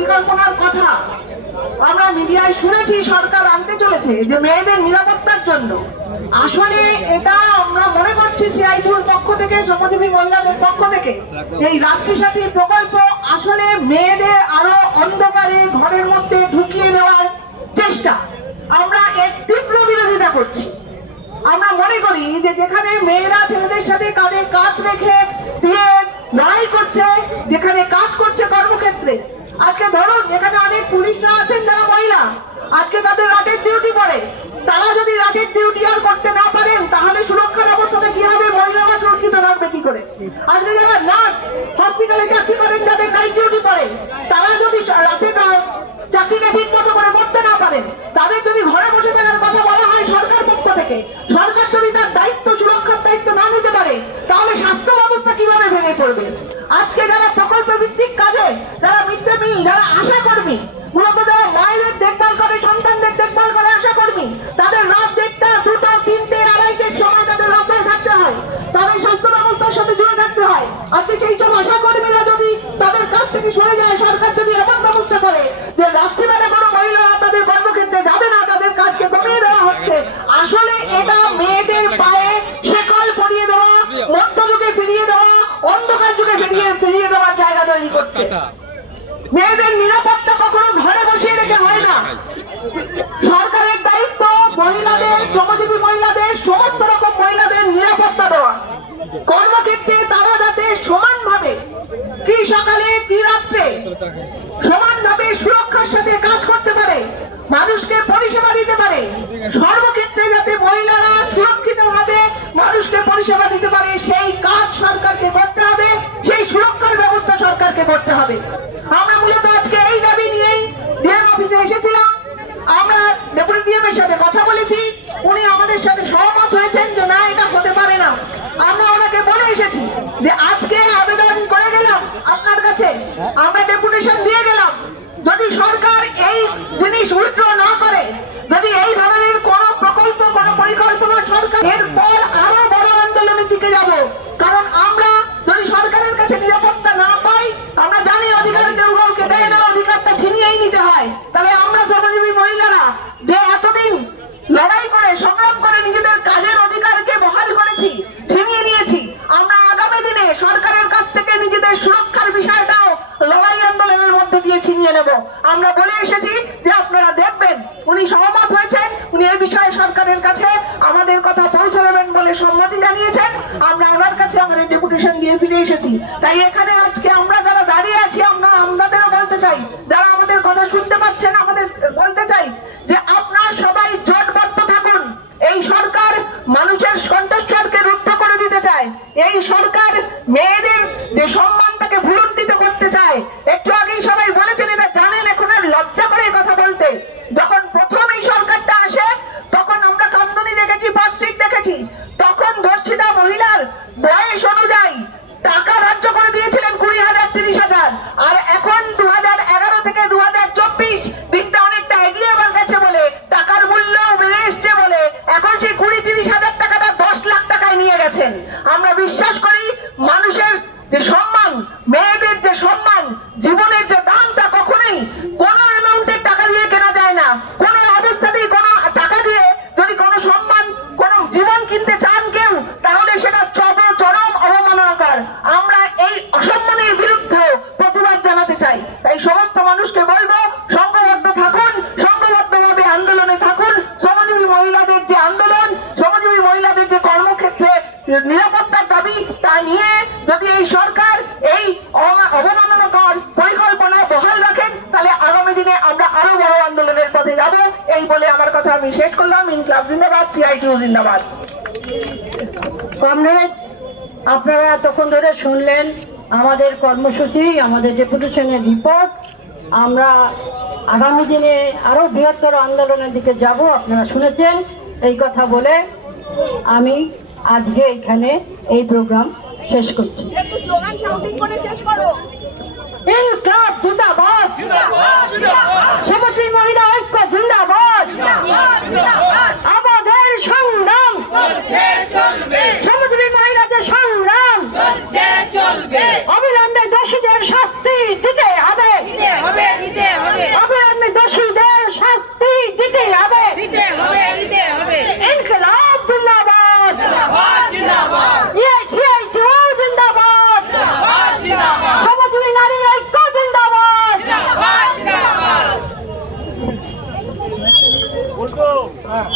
পরিকল্পনার কথা। আমরা মিডিয়ায় শুনেছি, সরকার আনতে চলেছে যে মেয়েদের নিরাপত্তার জন্য। আসলে এটা আমরা মনে করছি সিআইটিউর পক্ষ থেকে, শ্রমজীবী মহিলাদের পক্ষ থেকে। এই রাত্রি সাথী প্রকল্প আসলে মেয়েদের আরও অন্ধকারে, ঘরের মধ্যে ঢুকিয়ে দেওয়ার চেষ্টা। আমরা এর তীব্র বিরোধিতা করছি। আমরা মনে করি যে যেখানে মেয়েরা ছেলেদের সাথে কাঁধে কাজ রেখে দিয়ে লড়াই করছে, যেখানে কাজ করছে কর্মক্ষেত্রে আজকে ধরুন, এখানে অনেক পুলিশরা আছেন যারা মহিলা। আজকে তাদের রাতের ডিউটি পড়ে। তারা যদি রাতের ডিউটি আর করতে না পারেন তাহলে সুরক্ষা ব্যবস্থাটা কি হবে মহিলারা সুরক্ষিত থাকবে কি করে? আজকে যারা নার্স হসপিটালে চাকরি করেন, যাদের নাইট ডিউটি পড়ে, তারা যদি রাতে চাকরিটা ঠিক মতো করে করতে না পারেন তাদের যদি ঘরে বসে থাকার কথা বলা হয় সরকার পক্ষ থেকে, সরকার যদি তার দায়িত্ব, সুরক্ষার দায়িত্ব না নিতে পারে, তাহলে স্বাস্থ্য ব্যবস্থা কীভাবে ভেঙে পড়বে? আজকে যারা প্রকল্প ভিত্তিক কাজে, যারা মিড ডে মিল যারা আশা কর্মী মূলত যারা মায়েদের দেখভাল করে, সন্তানদের দেখভাল করে আশা কর্মী তাদের রাত দেখটা দুটো, তিনটে, আড়াইটের সময় তাদের রাস্তায় থাকতে হয়। তাদের স্বাস্থ্য ব্যবস্থার সাথে জুড়ে থাকতে হয়। আজকে সেই সব আশা কর্মীরা যদি তাদের কাছ থেকে সরে যায় সরকার যদি এমন ব্যবস্থা করে যে রাত্রিবেলা কোনো মহিলারা তাদের কর্মক্ষেত্রে যাবে না তাদের কাজকে কমিয়ে দেওয়া হচ্ছে আসলে এটা মেয়েদের পায়ে শেকল পরিয়ে দেওয়া মধ্যযুগে ফিরিয়ে দেওয়া অন্ধকার যুগে ফিরিয়ে ফিরিয়ে দেওয়ার জায়গা মেয়েদের নিরাপত্তা কখনো ঘরে বসিয়ে রেখে হয় না। সরকারের দায়িত্ব মহিলাদের, শ্রমজীবী মহিলাদের, সমস্ত রকম মহিলাদের নিরাপত্তা দেওয়া। কর্মক্ষেত্রে তারা যাতে সমানভাবে কি সকালে কি রাত্রে সমানভাবে সুরক্ষার সাথে কাজ করতে পারে, মানুষকে পরিষেবা দিতে পারে, সর্বক্ষেত্রে যাতে মহিলারা সুরক্ষিত ভাবে মানুষকে পরিষেবা দিতে পারে সেই কাজ সরকারকে করতে হবে সেই সুরক্ষার ব্যবস্থা সরকারকে করতে হবে। আমরা মূলত আজকে এই দাবি নিয়েই ডিএম অফিসে এসেছিলাম। আমরা ডেপুটি ডিএমের সাথে কথা বলেছি। উনি আমাদের সাথে সহমত হয়েছেন যে না, এটা হতে পারে না। আমরা ওনাকে বলে এসেছি যে আজকে আবেদন করে গেলাম আপনার কাছে। আমরা ডেপুটেশন দিয়ে গেলাম। যদি সরকার এই জিনিস উল্টো না করে যদি এই ধরনের কোন প্রকল্প কোন পরিকল্পনা সরকার এরপর আরও বড় আন্দোলনের দিকে যাব কারণ আমরা যদি সরকারের কাছে নিরাপত্তা না পাই আমরা জানি অধিকার কেউ কাউকে দেয় না অধিকারটা ছিনিয়েই নিতে হয় তাহলে আমরা শ্রমজীবী মহিলারা যে এতদিন লড়াই করে, সংগ্রাম করে নিজেদের কাজের অধিকারকে বহাল করেছি, ছিনিয়ে নিয়েছি। আমরা আগামী দিনে সরকারের কাছ থেকে নিজেদের সুরক্ষার বিষয়টাও লড়াই আন্দোলনের মধ্যে দিয়ে ছিনিয়ে নেব। আমরা বলে এসেছি যে আপনারা দেখবেন, উনি সহমত হয়েছেন, উনি এই বিষয়ে সরকারের কাছে আমাদের কথা পৌঁছে দেবেন বলে সম্মতি জানিয়েছেন। আমরা ওনার কাছে আমাদের ডেপুটেশন দিয়ে ফিরে এসেছি। তাই এখানে আজকে আমরা যারা দাঁড়িয়ে আছি, আমরা আমাদেরও বলতে চাই, যারা আমাদের কথা শুনতে পাচ্ছেন, আমাদের বলতে চাই যে আপনারা সবাই জোটবদ্ধ থাকুন এই সরকার মানুষের কণ্ঠস্বরকে রুদ্ধ করে দিতে চায় এই সরকার মেয়েদের যে সম্মানটাকে ভুলুণ্ঠিত করতে চায় একটু আগেই সবাই বলেছেন এটা জানেন এখন আর লজ্জা করে এই কথা বলতে যখন প্রথম এই সরকারটা আসে তখন আমরা কান্দনি দেখেছি পার্কস্ট্রিট দেখেছি তখন ধর্ষিতা মহিলার বয়স অনুযায়ী টাকা রাজ্য করে দিয়েছিলেন কুড়ি হাজার তিরিশ হাজার। আর এখন দু থেকে দু হাজার নিরাপত্তার দাবি তা নিয়ে যদি এই সরকার এই অবমাননাকর পরিকল্পনা বহাল রাখেন, তাহলে আগামী দিনে আমরা আরও বড় আন্দোলনের পথে যাব। এই বলে আমার কথা আমি শেষ করলাম। ইনকলাব জিন্দাবাদ সিআইটিউ জিন্দাবাদ। কমরেড, আপনারা এতক্ষণ ধরে শুনলেন আমাদের কর্মসূচি, আমাদের ডেপুটেশনের রিপোর্ট আমরা আগামী দিনে আরও বৃহত্তর আন্দোলনের দিকে যাব, আপনারা শুনেছেন। এই কথা বলে আমি আজকে এখানে এই প্রোগ্রাম শেষ করছি। হ্যাঁ।